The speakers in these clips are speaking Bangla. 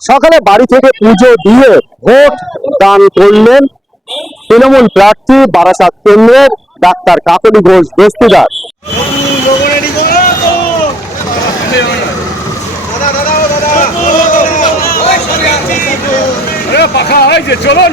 সকালে বাড়ি থেকে পুজো দিয়ে ভোট দান করলেন তৃণমূল প্রার্থী বারাসাত কেন্দ্রের ডাক্তার কাকলি ঘোষ হয়েছে চলুন।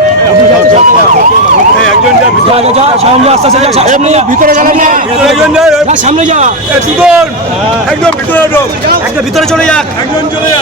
ভিতরে গেলাম না সামনে যা একদম ভিতরে চলে যাক একজন চলে যা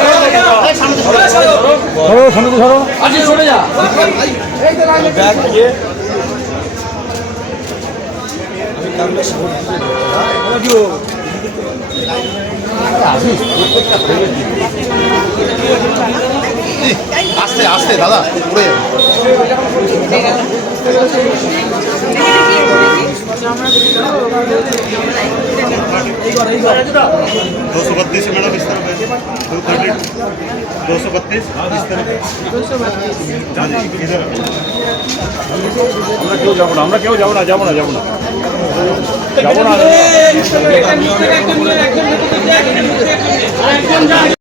কোনটায় কোনটায় আজকে চলে যা আস্তে আস্তে দাদা উড়ে যাবে दो सौ बत्तीस है मैडम इस तरफ टू थर्टी दो सौ बत्तीस इस तरफ हाँ जी इधर আমরা কেউ যাবো না আমরা কেউ যাবো না যাবো না যাবো না যাবো না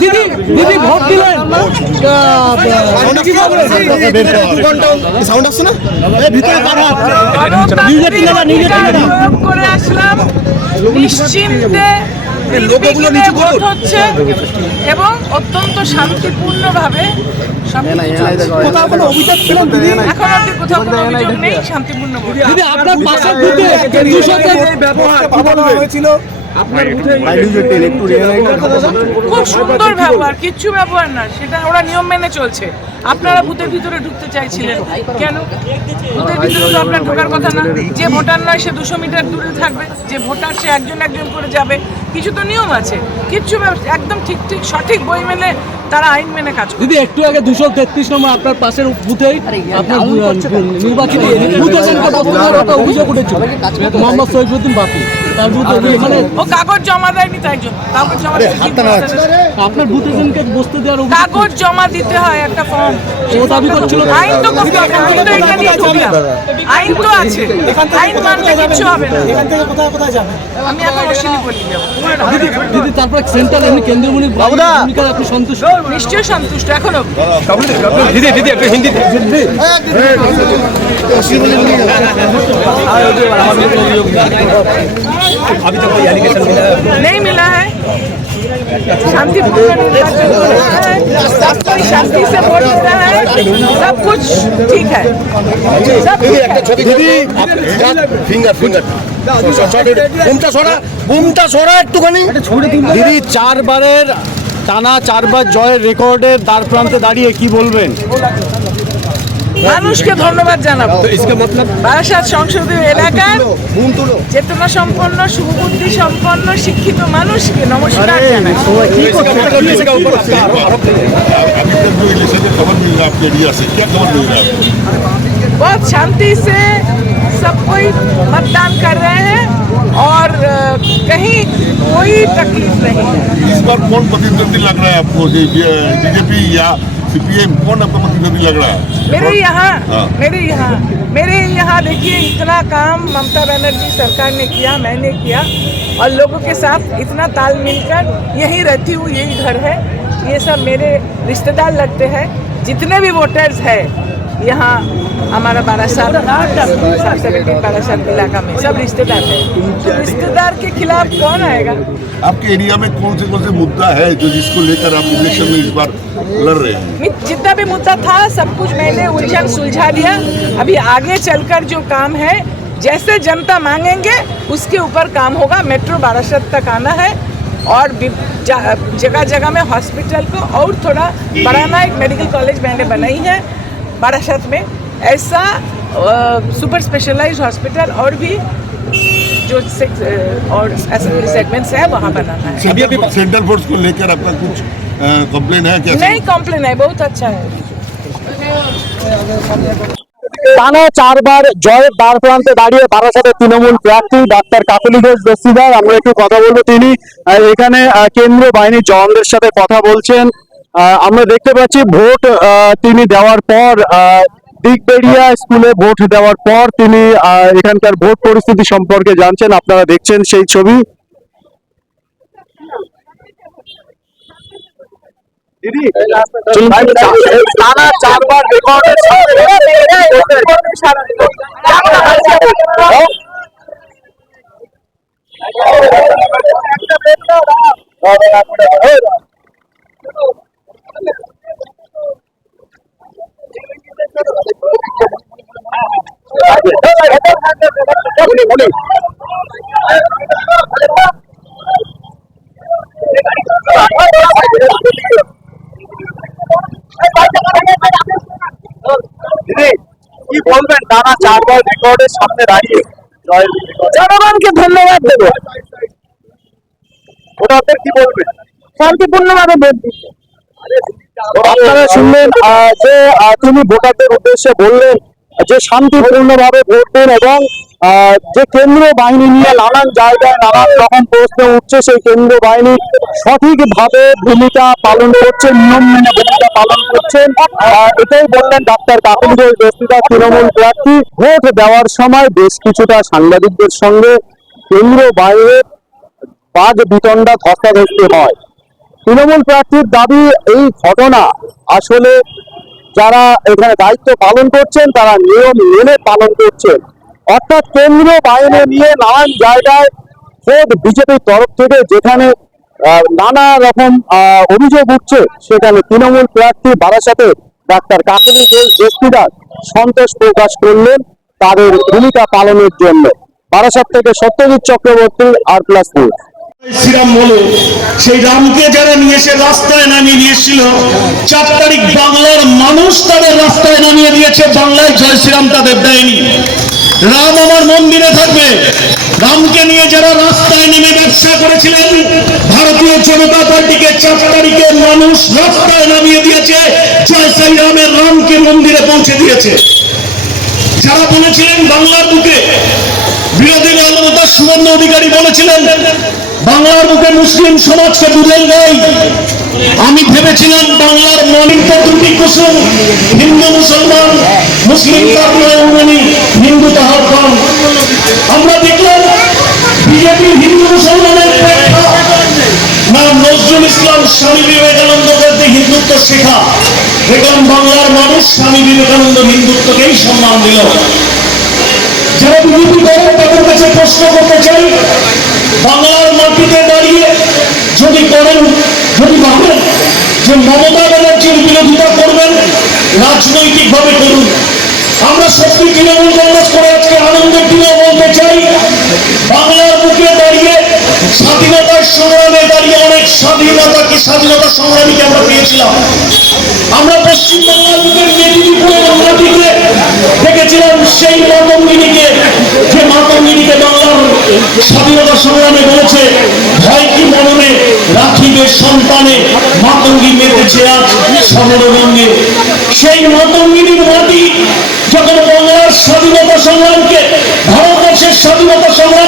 দিদি দিদি ভোট দিলেন। সাউন্ড আসছে না গণতান্ত্রিক অধিকার প্রয়োগ করে আসলাম। নিশ্চিন্তে। ভোট হচ্ছে এবং অত্যন্ত শান্তিপূর্ণভাবে কোথাও কোনো অভিযোগ ছিল দিদি? এখন অব্দি কোথাও কোনো অভিযোগ নেই শান্তিপূর্ণ ভোট। দিদি আপনার পাশের বুথে কেন্দ্রীয় সরকার কি বলা হয়েছিল। খুব সুন্দর ব্যবহার কিচ্ছু ব্যবহার না সেটা ওরা নিয়ম মেনে চলছে। আপনারা বুথের ভিতরে ঢুকতে চাইছিলেন। কেন? ভিতরে তো আপনার ঢোকার কথা না। যে ভোটার নয় সে দুশো মিটার দূরে থাকবে। যে ভোটার সে একজন একজন করে যাবে। কিছু তো নিয়ম আছে। কিছু ব্যব- একদম ঠিক ঠিক সঠিক বই মেলে তারা আইন মেনে কাজ করে। দিদি একটু আগে দুশো তেত্রিশ নম্বর আপনার পাশের বুথেই আপনার নির্বাচিত বুথ এজেন্টকে বসতে দেওয়ার একটা অভিযোগ উঠেছিল। মোহাম্মদ সৈফুদ্দিন বাপি। বুথে ও কাগজ জমা দেয়নি তাই জন্য। কাগজ জমা? আপনার বুথ এজেন্টকে বসতে দেওয়ার কাগজ জমা দিতে হয় একটা ফর্ম ও দাবি করছিল আইন তো করতে হবে। আমি তো এটা নিয়ে আইন তো আছে। আইন মানতে কিচ্ছু হবে না। এখান থেকে কোথায় কোথায় যাবে? আমি এখন অশ্বিনী বলি দিদি দিদি তারপরে সেন্ট্রাল এমনি কেন্দ্রীয় মন্ত্রী ভূমিকায় আপনি সন্তুষ্ট? নিশ্চয়ই সন্তুষ্ট এখনও नहीं मिला है शांतिपूर्ण निर्वाचन हो रहा है सब कोई शांति से वोट देता है सब कुछ ठीक है सब ठीक है। ফিঙ্গার ফিঙ্গার বুমটা সরা বুমটা সরা একটুখানি দিদি চারবারের টানা চারবার জয়ের রেকর্ডের দ্বার প্রান্তে দাঁড়িয়ে কি বলবেন মানুষকে ধন্যবাদ জানাবো বারাসাত সংসদীয় এলাকার চেতনা সম্পন্ন সুবুদ্ধি সম্পন্ন শিক্ষিত মানুষকে নমস্কার জানাই কি করছে अभी तक जो इलेक्शन की खबर मिल रहा है आपके एरिया से क्या खबर मिल रहा है आपको? बहुत शांति से सब कोई मतदान कर रहे हैं और अ, कहीं कोई तकलीफ नहीं है इस बार कौन प्रतिद्वंदी लग रहा है आपको बीजेपी या सीपीएम कौन आपका मुख्यमंत्री लग रहा है? मेरे यहाँ हाँ। मेरे यहाँ मेरे यहाँ देखिए इतना काम ममता बनर्जी सरकार ने किया मैंने किया और लोगों के साथ इतना ताल मिलकर यही रहती हूँ यही घर है। ये सब मेरे रिश्तेदार लगते हैं जितने भी वोटर्स हैं यहाँ हमारा बारासात सेवेंटीन बारासात इलाका में सब रिश्तेदार हैं। तो रिश्तेदार के खिलाफ कौन आएगा? आपके एरिया में कौन से कौन से मुद्दा है जो जिसको लेकर आप इलेक्शन में इस बार लड़ रहे हैं? जितना भी मुद्दा था सब कुछ मैंने उलझन सुलझा दिया। अभी आगे चलकर जो काम है जैसे जनता मांगेंगे उसके ऊपर काम होगा। मेट्रो बारासत तक आना है और जगह जगह में हॉस्पिटल को और थोड़ा बढ़ाना एक मेडिकल कॉलेज मैंने बनाई है। बारासत में ऐसा सुपर स्पेशलाइज्ड हॉस्पिटल और भी जो सिक्स और असेंबली सेगमेंट्स है वहाँ बनाना है सेंट्रल सेंट्रल फोर्स को लेकर आपका कुछ कंप्लेन है क्या नहीं कॉम्प्लेन है बहुत अच्छा है টানা চারবার জয়ের দ্বার প্রান্তে দাঁড়িয়ে বারাসাতের তৃণমূল প্রার্থী ডাক্তার কাকলি ঘোষ দস্তিদার আমরা একটু কথা বলবো তিনি আহ, এখানে আহ, কেন্দ্রীয় বাহিনীর জওয়ানদের সাথে কথা বলছেন আহ, আমরা দেখতে পাচ্ছি ভোট তিনি দেওয়ার পর দিগবেড়িয়া স্কুলে ভোট দেওয়ার পর তিনি এখানকার ভোট পরিস্থিতি সম্পর্কে জানছেন আপনারা দেখছেন সেই ছবি। টানা চারবার রেকর্ডের কি বলবেন? টানা চারবার রেকর্ডের সামনে দাঁড়িয়ে জনগণকে ধন্যবাদ দেব। ওটাতে কি বলবেন? শান্তিপূর্ণভাবে ভোট আপনারা শুনলেন যে তিনি ভোটারদের উদ্দেশ্যে বললেন যে শান্তিপূর্ণভাবে ভোট দিন এবং যে কেন্দ্রীয় বাহিনী নিয়ে নানান জায়গায় নানান রকম প্রশ্ন উঠছে সেই কেন্দ্রীয় বাহিনী সঠিকভাবে ভূমিকা পালন করছে নিয়ম মেনে ভূমিকা পালন করছেন এটাই বললেন ডাক্তার কাকুল ঘোষ দস্তিদার তৃণমূল প্রার্থী। ভোট দেওয়ার সময় বেশ কিছুটা সাংবাদিকদের সঙ্গে কেন্দ্রীয় বাহিনীর বাঘ বিতণ্ডা ধস্তাধস্তি হয়। তৃণমূল প্রার্থীর দাবি এই ঘটনা। আসলে যারা এখানে দায়িত্ব পালন করছেন, তারা নিয়ম মেনে পালন করছেন। অর্থাৎ কেন্দ্র বাইরে নিয়ে নানান জায়গায় খোদ বিজেপির তরফ থেকে যেখানে নানা রকম অভিযোগ উঠছে, সেখানে তৃণমূল প্রার্থী বারাসাতে ডাক্তার কাকলি জেস্তিদার সন্তোষ প্রকাশ করলেন তাদের ভূমিকা পালনের জন্য। বারাসাত থেকে Satyajit Chakraborty R plus news Shriram বলো, সেই রামকে যারা নিয়ে এসে রাস্তায় নামিয়ে দিয়েছিল চার তারিখ বাংলার মানুষ তাদের রাস্তায় নামিয়ে দিয়েছে, বাংলায় জয় শ্রীরাম তাদের দেয়নি। রাম আমার মন্দিরে থাকবে। রামকে নিয়ে যারা রাস্তায় নেমে ব্যবসা করেছিলেন, ভারতীয় জনতা পার্টিকে চার তারিখে মানুষ রাস্তায় নামিয়ে দিয়েছে, জয় শ্রীরামের রামকে মন্দিরে পৌঁছে দিয়েছে। যারা বলেছিলেন বাংলার বুকে, বিরোধী দলনেতা সুবর্ণ অধিকারী বলেছিলেন বাংলার বুকে মুসলিম সমাজকে বুঝেই নেই। আমি ভেবেছিলাম বাংলার মনিত দুটি কুসুম, হিন্দু মুসলমান, মুসলিম নয় হিন্দু তাহার কম। আমরা দেখলাম বিজেপি হিন্দু মুসলমানের না, নজরুল ইসলাম স্বামী বিবেকানন্দ বলতে হিন্দুত্ব শেখা। দেখলাম বাংলার মানুষ স্বামী বিবেকানন্দ হিন্দুত্বকেই সম্মান দিল। যারা বিজেপি করেন তাদের কাছে প্রশ্ন করতে চাই বাংলার মাটিতে দাঁড়িয়ে যদি করেন, যদি ভাবেন যে মমতা ব্যানার্জির বিরোধিতা করবেন, রাজনৈতিকভাবে করুন। আমরা সত্যি তৃণমূল কংগ্রেস করে আজকে আনন্দের দিনেও বলতে চাই, বাংলার বুকে দাঁড়িয়ে স্বাধীনতার সংগ্রামে দাঁড়িয়ে অনেক স্বাধীনতা কি স্বাধীনতা সংগ্রামীকে আমরা পেয়েছিলাম। আমরা পশ্চিমবাংলার বুকের মেদিনীপুরের মাটিতে দেখেছিলাম সেই বাংলার স্বাধীনতা সংগ্রামে বলেছে, ভয় কি মননে রাখিবে সন্তানে মাতঙ্গী মেতেছে আজ সমরবঙ্গে সেই মাতঙ্গিনীর মাটি যখন বাংলার স্বাধীনতা সংগ্রামকে ভারতবর্ষের স্বাধীনতা সংগ্রামকে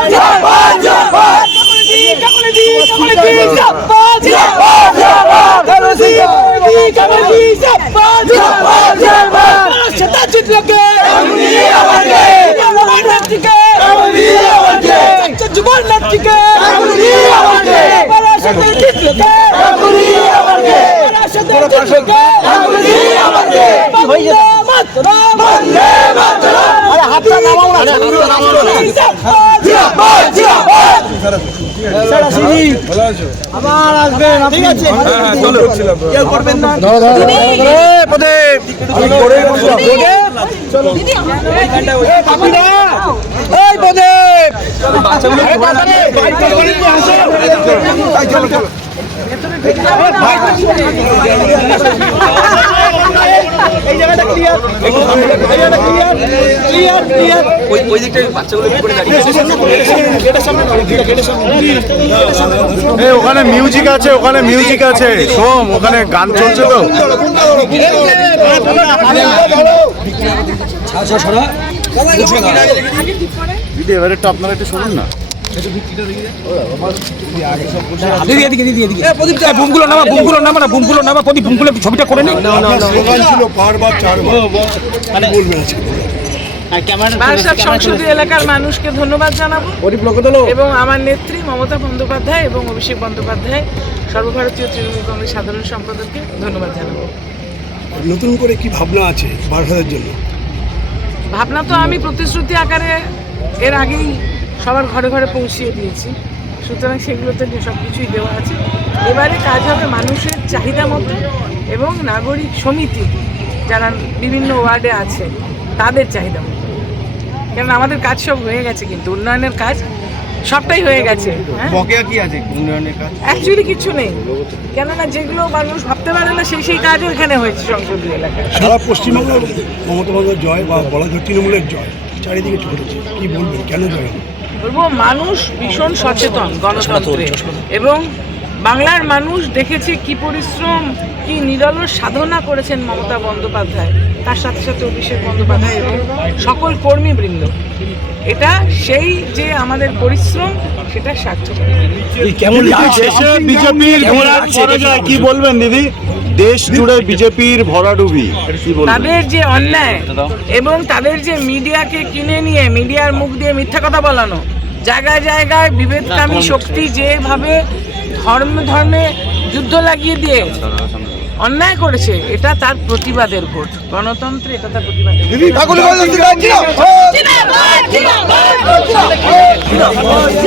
হাতটা নামাও না এই ওখানে মিউজিক আছে ওখানে মিউজিক আছে। সোম ওখানে গান চলছে তো। দিদি এবারে আপনারা একটু শুনুন না। বারাসাত সংসদীয় এলাকার মানুষকে ধন্যবাদ জানাব। এবং আমার নেত্রী মমতা বন্দ্যোপাধ্যায় এবং অভিষেক বন্দ্যোপাধ্যায় সর্বভারতীয় তৃণমূল কংগ্রেস সাধারণ সম্পাদককে ধন্যবাদ জানাব। নতুন করে কি ভাবনা আছে বারাসাতের জন্য? ভাবনা তো আমি প্রতিশ্রুতি আকারে এর আগেই সবার ঘরে ঘরে পৌঁছিয়ে দিয়েছি। সুতরাং সেগুলোতে সব কিছুই দেওয়া আছে। এবারে কাজ হবে মানুষের চাহিদা মতো এবং নাগরিক সমিতি যারা বিভিন্ন ওয়ার্ডে আছে তাদের চাহিদা মতো। কেন আমাদের কাজ সব হয়ে গেছে কিন্তু উন্নয়নের কাজ সবটাই হয়ে গেছে হ্যাঁ? বকেয়া কি আছে উন্নয়নের কাজ? অ্যাকচুয়ালি কিছু নেই। কেননা যেগুলো মানুষ ভাবতে পারে না সেই সেই কাজও এখানে হয়েছে সংসদীয় এলাকায়। সারা পশ্চিমবাংলার মমতা বন্দ্যোপাধ্যায়ের জয় বা বলা যায় তৃণমূলের জয় চারিদিকে কি বলবেন? কেন জয়? বলব, মানুষ ভীষণ সচেতন গণতন্ত্রে। এবং বাংলার মানুষ দেখেছে কি পরিশ্রম, কি নিরলস সাধনা করেছেন মমতা বন্দ্যোপাধ্যায়। তার সাথে সাথে অভিষেক বন্দ্যোপাধ্যায় এবং সকল কর্মীবৃন্দ। এটা সেই যে আমাদের পরিশ্রম সেটা সার্থক। বিজেপির কি বলবেন দিদি? দেশ জুড়ে বিজেপির ভরাডুবি কি তাদের যে অন্যায় এবং তাদের যে মিডিয়াকে কিনে নিয়ে মিডিয়ার মুখ দিয়ে মিথ্যা কথা বলানো জায়গায় জায়গায় বিভেদকামী শক্তি যেভাবে ধর্ম ধর্মে যুদ্ধ লাগিয়ে দিয়ে অন্যায় করেছে এটা তার প্রতিবাদের ভোট। গণতন্ত্রে এটা তার প্রতিবাদের ভোট।